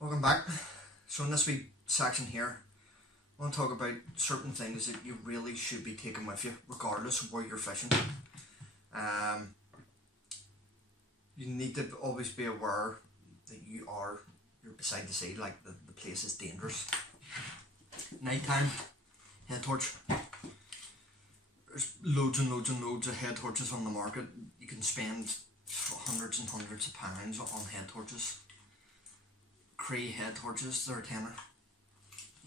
Welcome back. So in this wee section here, I want to talk about certain things that you really should be taking with you, regardless of where you're fishing. You need to always be aware that you're beside the sea, like the place is dangerous. Nighttime, head torch. There's loads and loads and loads of head torches on the market. You can spend hundreds and hundreds of pounds on head torches. Cree head torches, they're a tenner.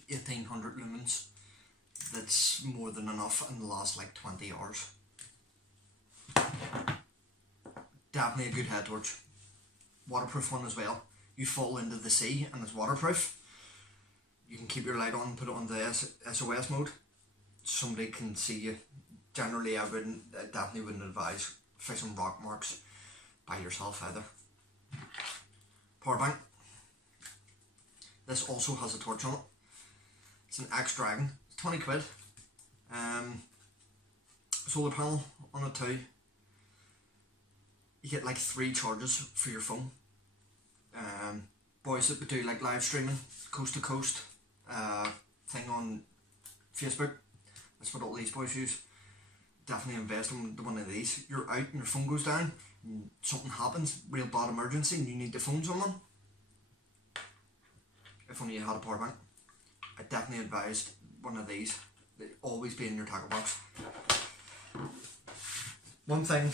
1800 lumens. That's more than enough and last like 20 hours. Definitely a good head torch. Waterproof one as well. You fall into the sea and it's waterproof. You can keep your light on and put it on the SOS mode. Somebody can see you. Generally I definitely wouldn't advise fishing rock marks by yourself either. Power bank. This also has a torch on it. It's an X-Dragon. It's 20 quid. Solar panel on it too. You get like 3 charges for your phone. Boys that would do like live streaming, coast to coast thing on Facebook. That's what all these boys use. Definitely invest in one of these. You're out and your phone goes down, and something happens, real bad emergency, and you need to phone someone. If only you had a power bank. I definitely advised one of these. They always be in your tackle box. One thing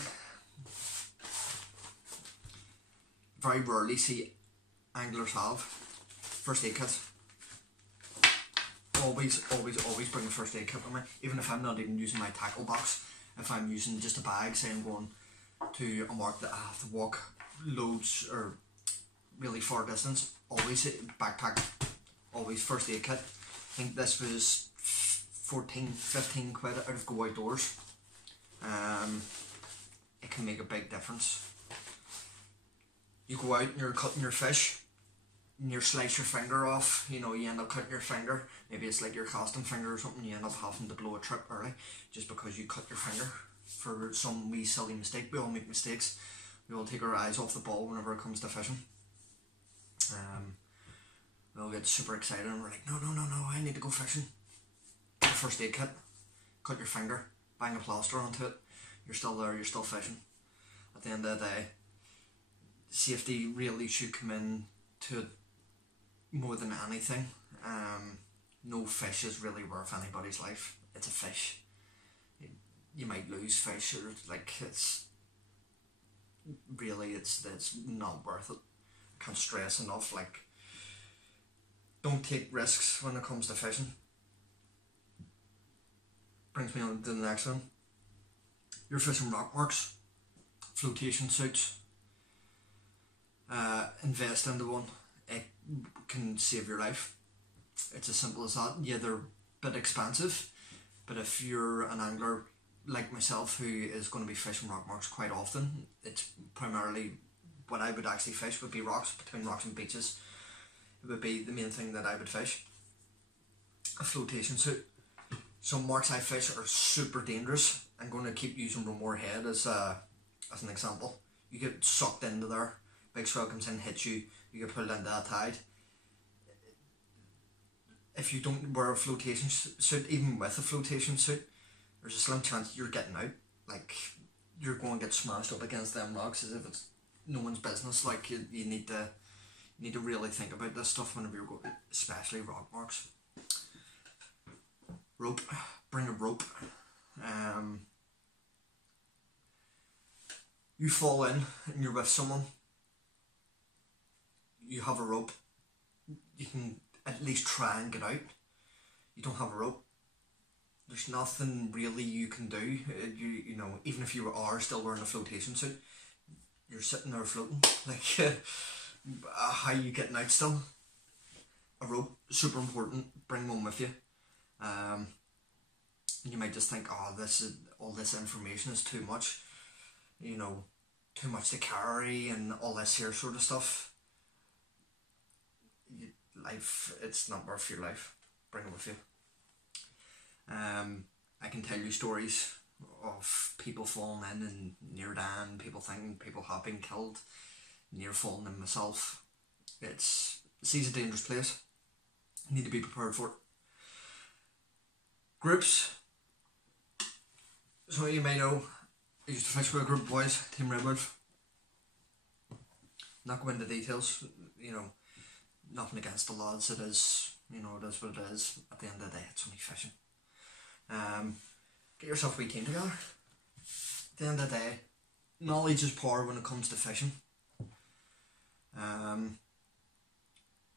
very rarely see anglers have: first aid kits. Always bring a first aid kit with me, even if I'm not even using my tackle box. If I'm using just a bag, say I'm going to a mark that I have to walk loads or really far distance, always backpack, always first aid kit. I think this was 14-15 quid out of Go Outdoors. It can make a big difference. You go out and you're cutting your fish, and you slice your finger off, you know, you end up cutting your finger. Maybe it's like your casting finger or something, you end up having to blow a trip early just because you cut your finger for some wee silly mistake. We all make mistakes. We all take our eyes off the ball whenever it comes to fishing. We all get super excited and we're like, no, I need to go fishing. Get a first aid kit, cut your finger, bang a plaster onto it, you're still there, you're still fishing. At the end of the day, safety really should come in to it more than anything. No fish is really worth anybody's life. It's a fish. You might lose fish, or like it's not worth it. I can't stress enough, like, don't take risks when it comes to fishing. Brings me on to the next one. You're fishing rock marks, flotation suits. Invest into one. It can save your life. It's as simple as that. Yeah, they're a bit expensive, but if you're an angler like myself who is going to be fishing rock marks quite often, it's primarily what I would actually fish would be rocks, between rocks and beaches. It would be the main thing that I would fish. A flotation suit. Some marks I fish are super dangerous. I'm going to keep using Ramore Head as an example. You get sucked into there, big swell comes in, hits you, you get pulled into that tide. If you don't wear a flotation suit, even with a flotation suit, there's a slim chance you're getting out. Like, you're going to get smashed up against them rocks as if it's no one's business. Like, you need to really think about this stuff whenever you're going, especially rock marks. Rope. Bring a rope. You fall in and you're with someone. You have a rope. You can at least try and get out. You don't have a rope. There's nothing really you can do. You know, even if you are still wearing a flotation suit, you're sitting there floating. Like, how are you getting out still? A rope, super important. Bring one with you. And you might just think, oh, all this information is too much. You know, too much to carry and all this here sort of stuff. Life, it's not worth your life. Bring it with you. I can tell you stories of people falling in and near dying, people thinking people have been killed, near falling in myself. It's Sea's a dangerous place. You need to be prepared for it. Groups. So you may know, I used to fish with a group of boys, Team Redwood. Not go into details, you know, nothing against the lads, it is, you know, it is what it is. At the end of the day, it's only fishing. Get yourself a wee team together. At the end of the day, knowledge is power when it comes to fishing.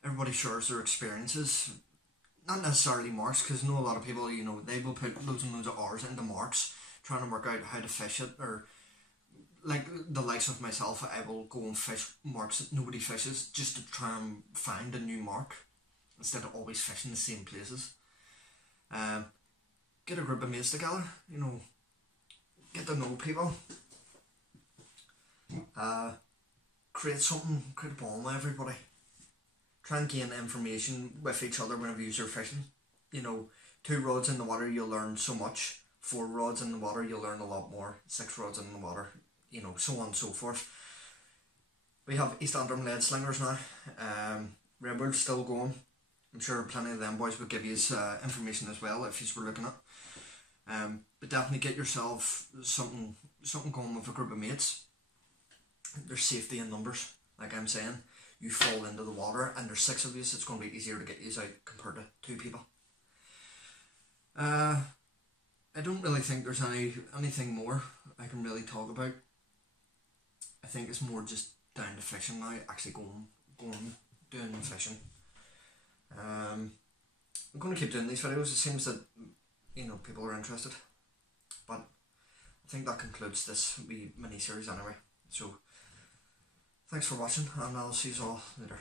Everybody shares their experiences. Not necessarily marks, because I know a lot of people, you know, they will put loads and loads of hours into marks, trying to work out how to fish it, or like the likes of myself, I will go and fish marks that nobody fishes just to try and find a new mark instead of always fishing the same places. Get a group of mates together, you know, get to know people. Create something, create a bond with everybody. Try and gain information with each other whenever you're fishing. You know, 2 rods in the water, you'll learn so much. 4 rods in the water, you'll learn a lot more. 6 rods in the water, you know, so on and so forth. We have East Antrim lead slingers now. Redwood's still going. I'm sure plenty of them boys will give you information as well if you were looking at. But definitely get yourself something going with a group of mates. There's safety in numbers, like I'm saying. You fall into the water and there's 6 of you, so it's going to be easier to get you out compared to 2 people. I don't really think there's anything more I can really talk about. I think it's more just down to fishing now, actually going doing fishing. I'm going to keep doing these videos. It seems that, you know, people are interested, but I think that concludes this wee mini series anyway. So thanks for watching, and I'll see you all later.